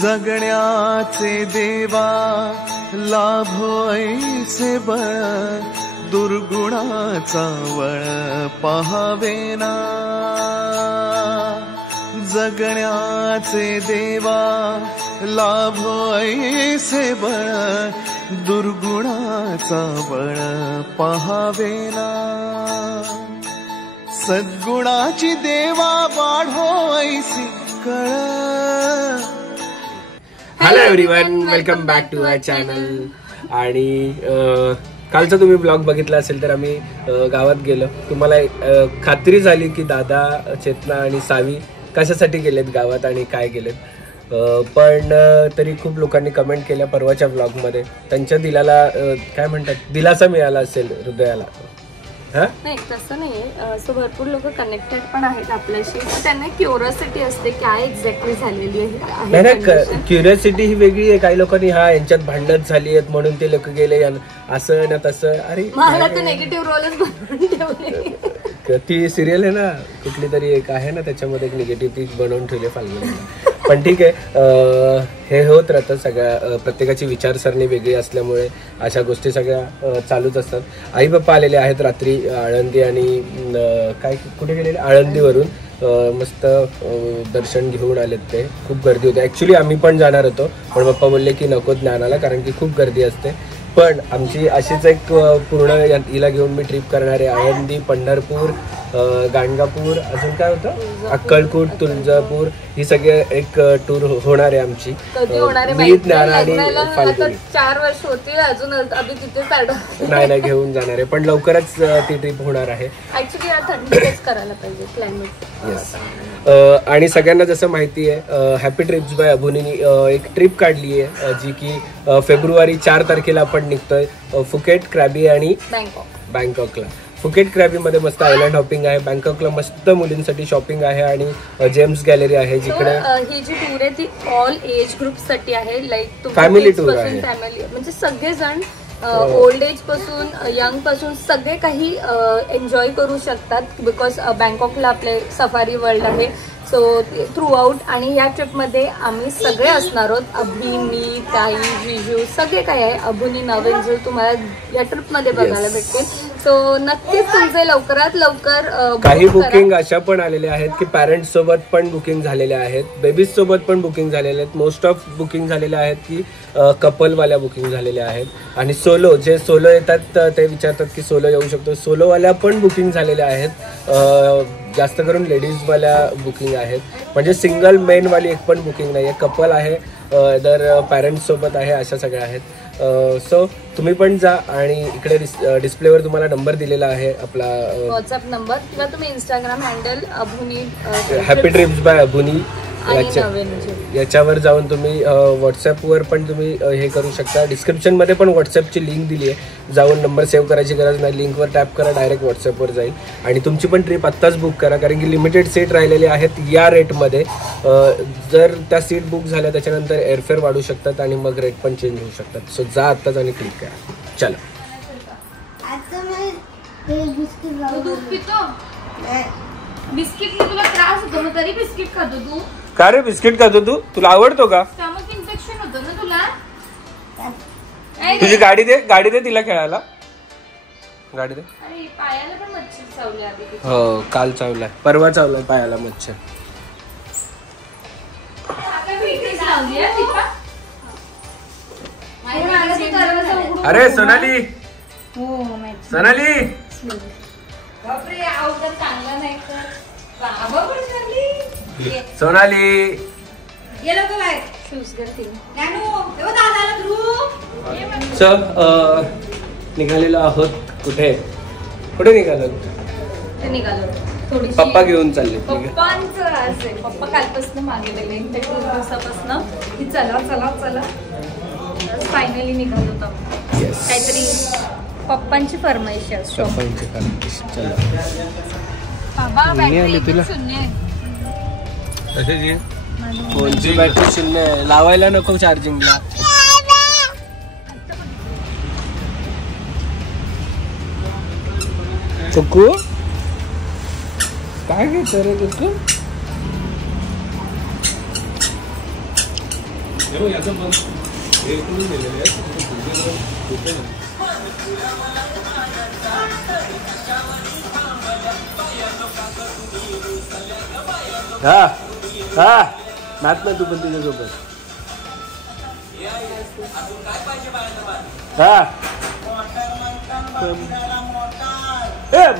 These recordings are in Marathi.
जगण्याचे देवा लाभो ऐसे बळ, दुर्गुणाचा वळ पहावेना. जगण्याचे देवा लाभो ऐसे बळ, दुर्गुणाचा बळ पहावेना. सद्गुणाची देवा वाढो ऐसी कळ. Hello everyone, welcome back to our channel. आणि कालचा तुम्ही ब्लॉग बघितला असेल तर आम्ही गावात गेलो. तुम्हाला खात्री झाली की दादा, चेतना आणि सावी कशासाठी गेलेत गावात आणि काय गेलेत. पण तरी खूप लोकांनी कमेंट केल्या परवाच्या ब्लॉगमध्ये. त्यांच्या दिलाला काय म्हणतात, दिलासा मिळाला असेल हृदयाला. नाही तसं नाही. सो भरपूर लोक कनेक्टेड पण आहेत आपल्याशी. त्यांना क्युरियोसिटी असते काय एक्झॅक्टली झालेली आहे. नाही, क्युरियोसिटी ही वेगळी आहे. काही लोकांनी यांच्यात भांडण झाली आहेत म्हणून ते लोक गेले असं ना तसं. अरे मला तर निगेटिव्ह रोलच बनवून ठेवले. ती सिरियल आहे ना कुठली तरी एक आहे ना, त्याच्यामध्ये एक निगेटिव्ह ती बनवून ठेवले फाल्गुनी. पण ठीक आहे, हे होत राहतं. सगळ्या प्रत्येकाची विचारसरणी वेगळी असल्यामुळे अशा गोष्टी सगळ्या चालूच असतात. आई बाप्पा आलेले आहेत रात्री आळंदी आणि काय कुठे गेलेले आळंदीवरून. मस्त दर्शन घेऊन आलेत ते. खूप गर्दी होती. ॲक्च्युली आम्ही पण जाणार होतो पण पप्पा बोलले की नको ज्ञानाला, कारण की खूप गर्दी असते. पण आमची अशीच एक पूर्ण हिला घेऊन मी ट्रिप करणार आहे. आळंदी, पंढरपूर, गाणगापूर, अजून काय होतं, अक्कलकोट, तुळजापूर, ही सगळे एक टूर होणार आहे आमची. मी, ज्ञान आणि फाल्गुनी. 4 वर्ष होतील अजून अभि तिथे नाही घेऊन जाणार आहे. पण लवकरच ती ट्रिप होणार आहे. ऍक्च्युली या थंडीतच करायला पाहिजे क्लायमेट. येस. आणि सगळ्यांना जसं माहिती आहे, हॅपी ट्रिप्स बाय अभुनीनी एक ट्रिप काढली आहे जी की फेब्रुवारी 4 तारखेला आपण निघतोय फुकेट, क्रॅबी आणि बँकॉकला. फुकेट क्रॅबीमध्ये मस्त आयलँड हॉपिंग आहे. बँकॉकला मस्त मुलींसाठी शॉपिंग आहे आणि जेम्स गॅलरी आहे जिकडे. ही जी टूर आहे ती ऑल एज ग्रुप साठी आहे. लाईक फॅमिली टूर आहे. फॅमिली म्हणजे सगळेजण ओल्ड एज पासून यंग पासून सगळे काही एन्जॉय करू शकतात. बिकॉज बँकॉकला आपले सफारी वर्ल्ड आहे. So through out. आणि या ट्रिपमध्ये आम्ही सगळे असणार आहोत. अभि, मी, ताई, जिजू, सगळे काय आहे. अभुनी, नवीन जो तुम्हाला या ट्रिपमध्ये बघायला भेटतील. सो नक्कीच तुमचे लवकरात लवकर. काही बुकिंग अशा पण आलेल्या आहेत की पॅरेंट्स सोबत पण बुकिंग झालेल्या आहेत, बेबीज सोबत पण बुकिंग झालेले आहेत. मोस्ट ऑफ बुकिंग झालेल्या आहेत की कपलवाल्या बुकिंग झालेल्या आहेत. आणि सोलो, जे सोलो येतात ते विचारतात की सोलो येऊ शकतो. सोलोवाल्या पण बुकिंग झालेल्या आहेत. जास्त करून लेडीजवाल्या बुकिंग आहेत. म्हणजे सिंगल मेनवाली एक पण बुकिंग नाही आहे. कपल आहे, दर पॅरेंट्स सोबत आहे, अशा सगळ्या आहेत. सो तुम्ही पण जा. आणि इकडे डिस्प्लेवर तुम्हाला नंबर दिलेला आहे आपला व्हॉट्सअप नंबर, किंवा तुम्ही Instagram handle Abhuni happy trips by Abhuni याच्यावर जाऊन तुम्ही व्हॉट्सअपवर पण तुम्ही हे करू शकता. डिस्क्रिप्शनमध्ये पण व्हॉट्सअपची लिंक दिली आहे. जाऊन नंबर सेव्ह करायची गरज नाही. लिंकवर टॅप करा, डायरेक्ट व्हॉट्सअपवर जाईल. आणि तुमची पण ट्रिप आत्ताच बुक करा, कारण की लिमिटेड सीट राहिलेले आहेत या रेटमध्ये. जर त्या सीट बुक झाल्या त्याच्यानंतर एअरफेअर वाढू शकतात आणि मग रेट पण चेंज होऊ शकतात. सो जा आत्ताच आणि क्लिक करा. चला. बिस्किट तुला त्रास होतो ना, तरी बिस्किट खातो तू. का रे बिस्किट खातो तू? तुला आवडतो का? स्टमक इन्फेक्शन होतं ना तुला. तुझी गाडी दे तिला खेळायला. गाडी दे. अरे पायाला पण मच्छर चावले आधी. हो, काल चावलाय, परवा चावलाय पायाला मच्छर. अरे सोनाली, सोनाली, सोनाली, निघालेलो आहोत. कुठे निघालो? पप्पा घेऊन चालले. पप्पांचं असेल. पप्पा कालपासून मागे लागले 2 दिवसापासून की चला चला चला. फायनली निघालो होतो. काहीतरी पप्पांची फरमाईश असतो. चला बाबा बॅटरी तुला शून्य आहे. फोनची बॅटरी शून्य आहे. लावायला नको चार्जिंगला. कुकू काय घेतो रे कुकू? हा हा नाच ना तू पण तिच्यासोबत. हा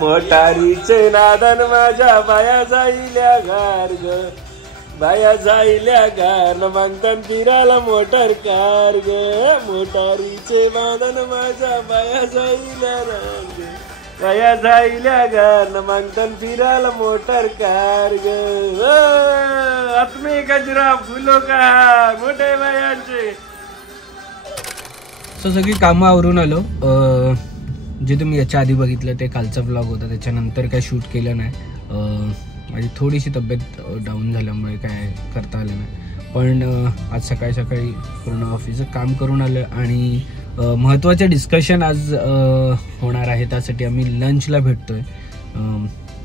मोटारीचे नादन माझ्या बाया जाईल्या गार ग, बाया जाईल्या गार मागतान फिरायला मोटर कार ग, मोटारीचे नादन माझ्या बाया जाईल्या ग, बाया जाईल्या गार मागतान फिरायला मोटर कार ग. आत्मे गजरा फुलो का मोठे बायांचे. सगळी कामं आवरून आलो. जे तुम्ही याच्या आधी बघितलं ते कालचा ब्लॉग होता, त्याच्यानंतर काय शूट केलं नाही. माझी थोडीशी तब्येत डाऊन झाल्यामुळे काय करता आलं नाही. पण आज सकाळी सकाळी पूर्ण ऑफिसचं काम करून आलं आणि महत्त्वाचे डिस्कशन आज होणार आहे. त्यासाठी आम्ही लंचला भेटतोय.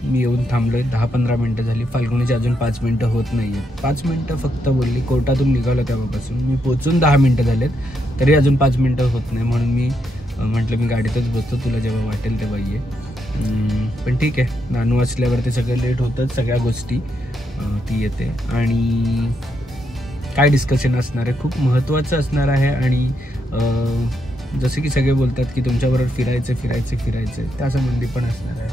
मी येऊन थांबलोय 10-15 मिनटं झाली. फाल्गुनीची अजून 5 मिनटं होत नाही आहेत. 5 मिनटं फक्त बोलली. कोर्टातून निघालो तेव्हापासून मी पोचून 10 मिनटं झालेत, तरी अजून 5 मिनटं होत नाही. म्हणून मी म्हटलं मी गाडीतच बसतो, तुला जेव्हा वाटेल तेव्हा ये. पण ठीक आहे, नानू असल्यावर ते सगळं लेट होतंच सगळ्या गोष्टी. ती येते आणि काय डिस्कशन असणार आहे, खूप महत्त्वाचं असणार आहे. आणि जसं की सगळे बोलतात की तुमच्याबरोबर फिरायचं त्या संबंधी पण असणार आहे.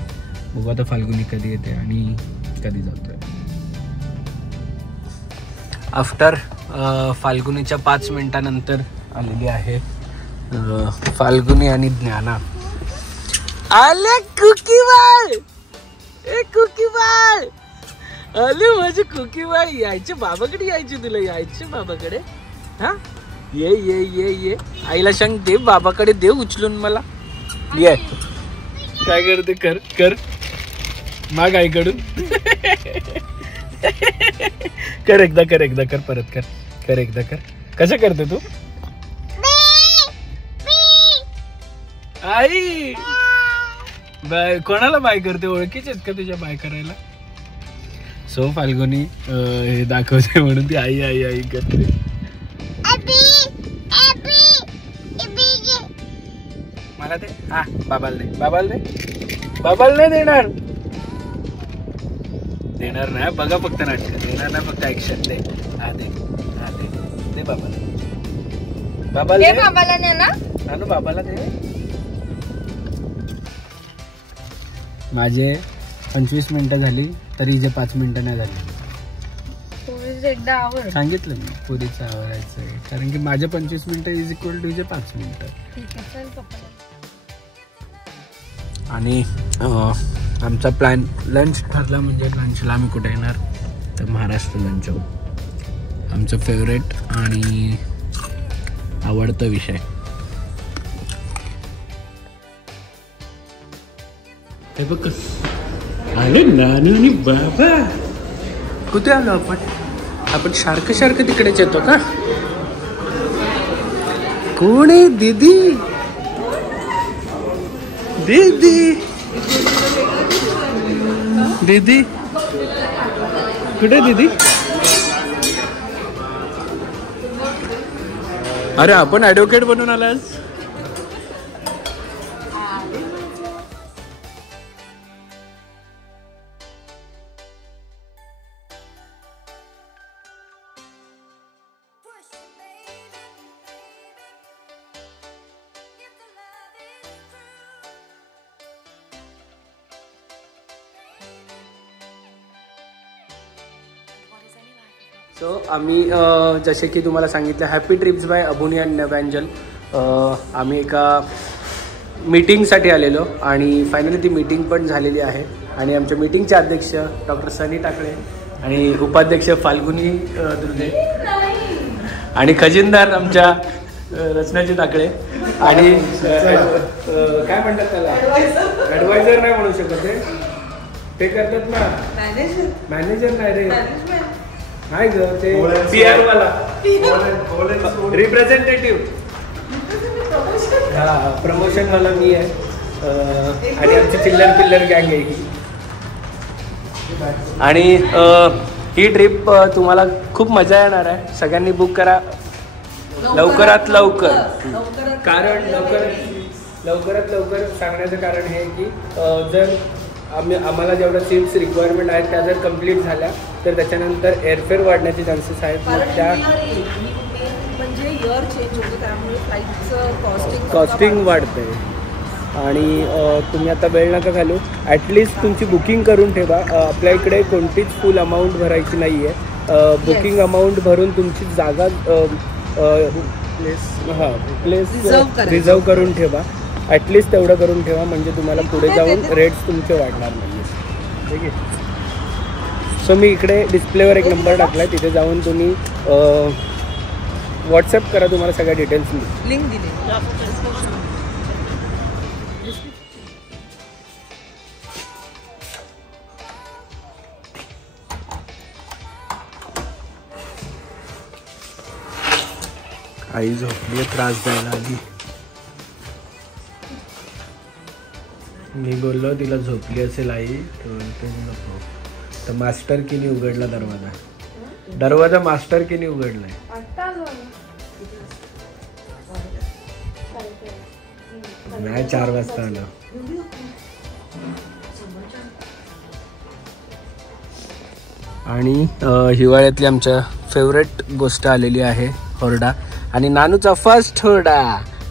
बघू आता फाल्गुनी कधी येते आणि कधी जातोय. आफ्टर फाल्गुनीच्या 5 मिनिटानंतर आलेली आहे फाल्गुनी आणि ज्ञाना. आले कुकीबाळ, ए कुकीबाळ आले माझे कुकीबाळ. यायचे बाबाकडे, यायचे तुला यायचे बाबाकडे. हा ये ये ये ये आईला सांग दे बाबाकडे, दे उचलून मला. ये काय करते, कर कर माग आईकडून. कर एकदा कर परत कर एकदा कर. कसं करते तू आई? बाय कोणाला बाय करते, ओळखीचे आहेत का तुझ्या बाय करायला? सो फाल्गुनी हे दाखवते म्हणून ती आई आई आई करते. मला दे. हा बाबाला दे, बाबाला नाही देणार नाही. बघा फक्त नाटक देणार नाही, फक्त ऍक्शन दे. हा दे दे बाबाला दे ना नानू, बाबाला दे. माझे 25 मिनिटं झाली तरी जे 5 मिनिटं नाही झाली. एकदा आवड सांगितलं मी पुरीचं आवडायचं आहे, कारण की माझे 25 मिनिटं इज इक्वल टू जे 5 मिनिटं. आणि आमचा प्लॅन लंच ठरला. म्हणजे लंचला आम्ही कुठे येणार तर महाराष्ट्र लंच, आमचं फेवरेट आणि आवडता विषय. हे बघ आले नानू आणि बाबा. कुठे आलो आपण सारखं तिकडेच येतो का? कोण आहे? दीदी कुठे दीदी? अरे आपण ऍडव्होकेट बनून आलास. सो आम्ही जसे की तुम्हाला सांगितलं हॅपी ट्रिप्स बाय अबुनी अँड नव्यांजल. आम्ही एका मीटिंगसाठी आलेलो आणि फायनली ती मीटिंग पण झालेली आहे. आणि आमच्या मीटिंगचे अध्यक्ष डॉक्टर सनी टाकळे आणि उपाध्यक्ष फाल्गुनी दुर्गे आणि खजिनदार आमच्या रचनाजी टाकळे आणि काय म्हणतात त्याला ॲडवायझर नाही म्हणू शकत ते करतात ना, मॅनेजर नाही रे, नाही ग ते PR वाला रिप्रेझेंटेटिव्ह. हा प्रमोशन वाला मी आहे आणि आमची चिल्लर गँग आहे ही. आणि ही ट्रिप तुम्हाला खूप मजा येणार आहे. सगळ्यांनी बुक करा लवकरात लवकर. कारण लवकरात लवकर सांगण्याचं कारण हे की जर आम्हाला जेवढ्या सीट्स रिक्वायरमेंट आहेत त्या जर कम्प्लीट झाल्या तर त्याच्यानंतर एअरफेअर वाढण्याचे चान्सेस आहेत. मग त्या म्हणजे इयर चेंज होतं त्यामुळे फ्लाईटचं कॉस्टिंग वाढते. आणि तुम्ही आता वेळ नका घालू. ॲटलिस्ट तुमची बुकिंग करून ठेवा. आपल्या इकडे कोणतीच फुल अमाऊंट भरायची नाही आहे. बुकिंग अमाऊंट भरून तुमची जागा प्लेस रिझर्व करून ठेवा. ॲटलिस्ट तेवढं करून ठेवा म्हणजे तुम्हाला पुढे जाऊन रेट्स तुमचे वाढणार नाही. ठीक आहे. सो मी इकडे डिस्प्लेवर एक नंबर टाकला आहे, तिथे जाऊन तुम्ही व्हॉट्सअप करा. तुम्हाला सगळ्या डिटेल्स लिंक दिली. आई झोपली, त्रास द्यायला आली. मी बोललो तिला झोपली असेल आई, नको. तर मास्टर कीने उघडला दरवाजा मास्टर कीने उघडलाय. नाही 4 वाजता आलो. आणि हिवाळ्यातली आमच्या फेवरेट गोष्ट आलेली आहे, होरडा. आणि नानूचा फर्स्ट होरडा.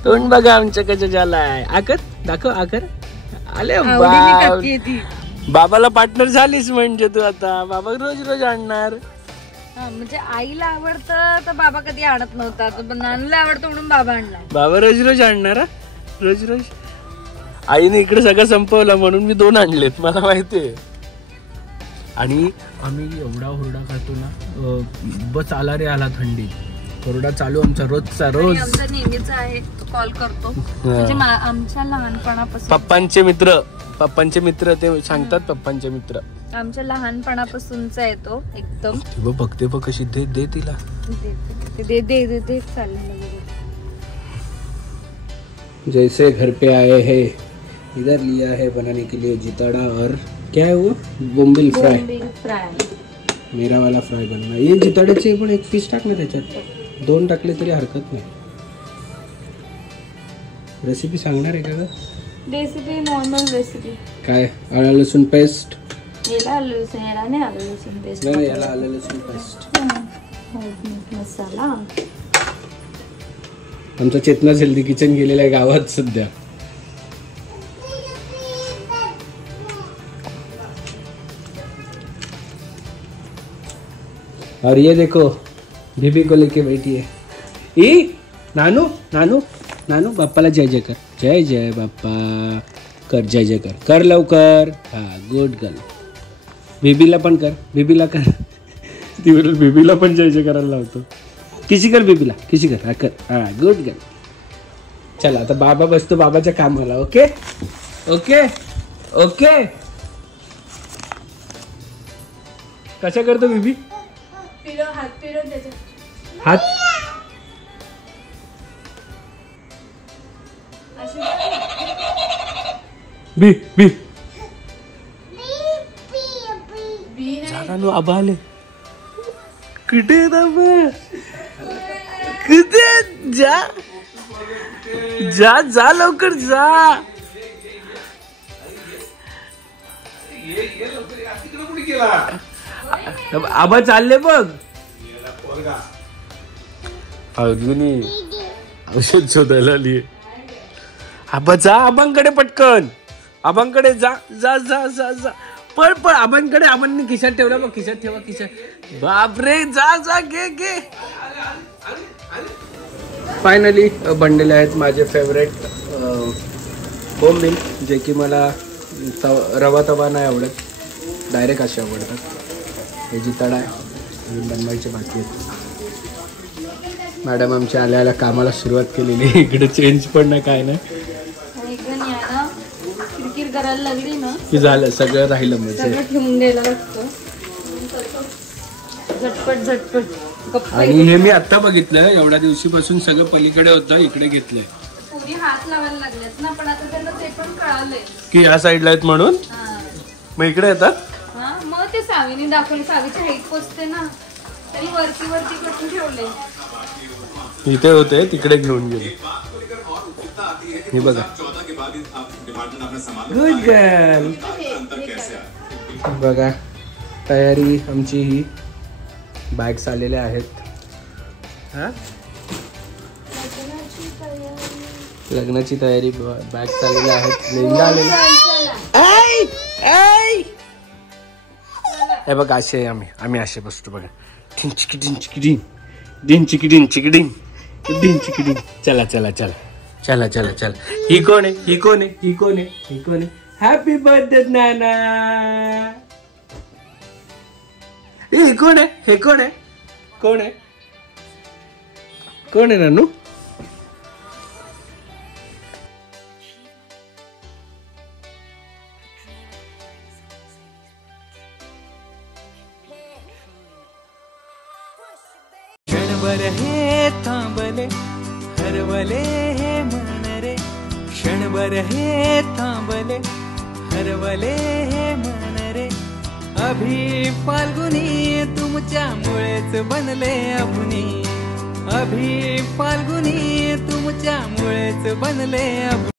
तोंड बघा आमच्या कसं झालाय. आकर दाखव, आकर. आले बाबाला पार्टनर झालीस म्हणजे तू आता. बाबा रोज आणणार. म्हणजे आईला आवडतं तर बाबा कधी आणत नव्हता, नानूला आवडतं म्हणून बाबा आणला. बाबा रोज आणणार. रोज आईने इकडे सगळं संपवलं म्हणून मी 2 आणलेत, मला माहितीये. आणि आम्ही एवढा हुरडा खातो ना, बस आला रे आला थंडी. हुरडा चालू आमचा रोजचा रोज. आमचा नेहमीचा आहे, कॉल करतो. म्हणजे आमच्या लहानपणापासून पप्पांचे मित्र ते सांगतात. पप्पांचे मित्र आमच्या लहानपणापासूनचा आहे तो एकदम. बघते बघ कशी. दे तिला. दे चालेल. जैसे घर पे आए हैं, इधर लिया है बनाने के लिए जिताड़ा और क्या है वो, बोम्बिल फ्राय. मेरा वाला फ्राय बनना. ये जिताड्याचे पण 1 पीस टाक ना त्याच्यात. 2 टाकले तरी हरकत नाही. रेसिपी सांगणार आहे का ग? Recipe normal recipe. काय? आलं लसूण पेस्ट. याला आलं लसूण पेस्ट. याला आलं लसूण पेस्ट. मसाला. आमचा चेतना हेल्दी किचन गेलेला आहे गावात सध्या. और ये देखो बीबी को लेके बैठी है. नानू नानू नानू बाप्पाला जय जय कर. जय जय बाप्पा कर. जय जय कर लवकर. हा गुड गर्ल. बेबीला पण कर. बेबीला कर. ती बोल बेबीला पण जय जय करायला लावतो. किसी कर बेबीला. किसी कर. हा कर. हा गुड गर्ल. चला आता बाबा बसतो बाबाच्या कामाला. Okay okay okay. कशा करतो बेबी? हात बी बी आबा आले. कुठे कुठे? जा जा जा लवकर जा. आबा चालले बघ. अजूनही औषध शोधायला आली. आबा जा आबांकडे पटकन. आबांकडे जा जा जा जा जा. पळ पळ आबांकडे. आबांनी खिशात ठेवला बघ. खिशात ठेवा. खिशात. बापरे जा जा. घे घे. फायनली बनलेले आहेत माझे फेवरेट बोंबील, जे की मला रवा तवा नाही आवडत, डायरेक्ट असे आवडतात. हे जिताडा आहे बनवायचे बाकी आहेत. मॅडम आमच्या आल्याला कामाला सुरुवात केलेली. इकडे चेंज पण नाही काय नाही. किरकिर करायला लागली ना की झालं सगळं राहिलं. म्हणजे ठेवून द्यायला लागतं झटपट झटपट. आणि हे मी आता बघितलं, एवढ्या दिवशीपासून सगळं पलीकडे होतं, इकडे घेतलंय. पुरी हात लावायला लागलेत ना, पण आता त्यांना ते पण कळालंय की ह्या साईडला आहेत म्हणून. मग इकडे येतात. मग ते सावीने दाखवले. सावीची हाईट पोचते ना, तरी वरती वरती करून ठेवले. इथे होते तिकडे घेऊन गेले. हे बघा गुड गर्ल. बघा तयारी आमची ही बॅग्स आलेल्या आहेत. हा लग्नाची तयारी बॅग्स आलेल्या आहेत. लेंगा आलेला. हे बघा असे आम्ही असे बसतो बघा. चला चला चला चला चला चला. ही कोण आहे ही कोण आहे ही कोण आहे ही कोण आहे. हॅपी बर्थडे नाना. हे कोण आहे हे कोण आहे कोण आहे कोण आहे नानू. क्षणभर हे थांबले हरवले हे मन रे. क्षणभर हे थांबले हरवले हे मन रे. अभि फाल्गुनी तुमच्यामुळेच बनले अभुनी. अभि फाल्गुनी तुमच्यामुळेच बनले अभुनी.